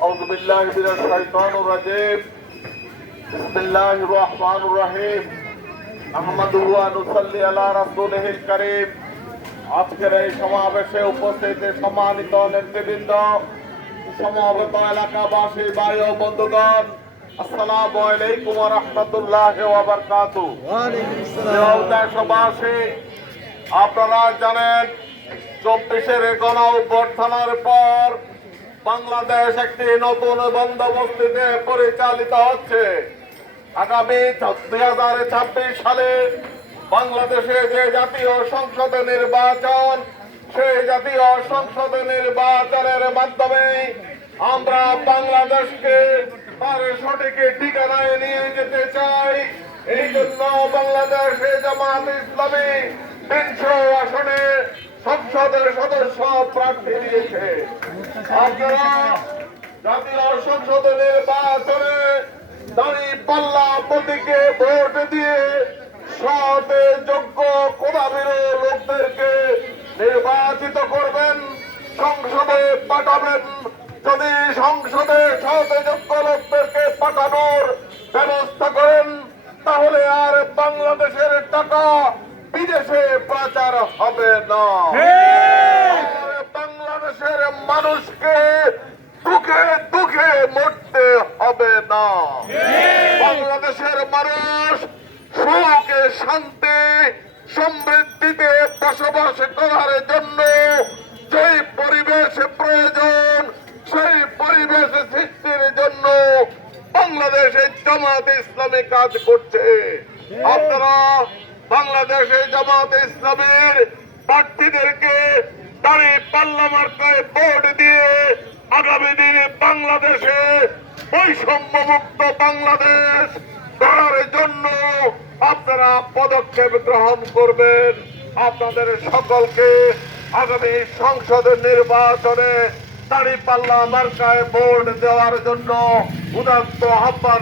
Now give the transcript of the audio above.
أعوذ بالله من الشيطان الرجيم بسم الله الرحمن الرحيم আহমদু ওয়া নুসাল্লি আলা রাসূলিহিল কারীম আজকের এই সমাবেশে উপস্থিত সম্মানিত নেতৃবৃন্দ সমাবেত এলাকাবাসী ভাই ও বন্ধুগণ আসসালামু আলাইকুম ওয়া রাহমাতুল্লাহি ওয়া বারাকাতুহু দেশবাসী আপনারা জানেন, চব্বিশের গণ অভ্যর্থনার পর বাংলাদেশ একটি নতুন বন্দোবস্তিতে পরিচালিত হচ্ছে। আগামী দুই হাজার ছাব্বিশ সালে বাংলাদেশে যে জাতীয় সংসদ নির্বাচন, সেই জাতীয় সংসদ নির্বাচনের মাধ্যমে আমরা বাংলাদেশকে তার সঠিক ঠিকানায় নিয়ে যেতে চাই। এই জন্য বাংলাদেশে জামাত ইসলামী তিনশো আসনে সংসদের সদস্য প্রার্থী দিয়েছে। আপনারা জাতীয় সংসদ নির্বাচনে দাঁড়ি পাল্লা প্রতীকে ভোট দিয়ে সৎ যোগ্য কোদাবির লোকদেরকে নির্বাচিত করবেন। সংসদে পাঠাবেন। যদি সংসদে সৎ যোগ্য লোকদেরকে পাঠানোর ব্যবস্থা করেন তাহলে আর বাংলাদেশের টাকা বিদেশে পাচার হবে না। বাংলাদেশের মানুষকে দুঃখে দুঃখে মরতে হবে না। বাংলাদেশের মানুষ সুখে শান্তি সমৃদ্ধিতে বসবাস করার জন্য যেই পরিবেশ প্রয়োজন সেই পরিবেশ সৃষ্টির জন্য বাংলাদেশে জামাত ইসলামী কাজ করছে। আপনারা বাংলাদেশে জামাত ইসলামের প্রার্থীদেরকে দাঁড়িয়ে পাল্লা মার্কায় ভোট দিয়ে আগামী দিনে বাংলাদেশে বৈষম্য মুক্ত বাংলাদেশ করার জন্য আপনারা পদক্ষেপ গ্রহণ করবেন। আপনাদের সকলকে আগামী সংসদ নির্বাচনে দাঁড়িয়ে পাল্লা মার্কায় ভোট দেওয়ার জন্য উদাত্ত আহ্বান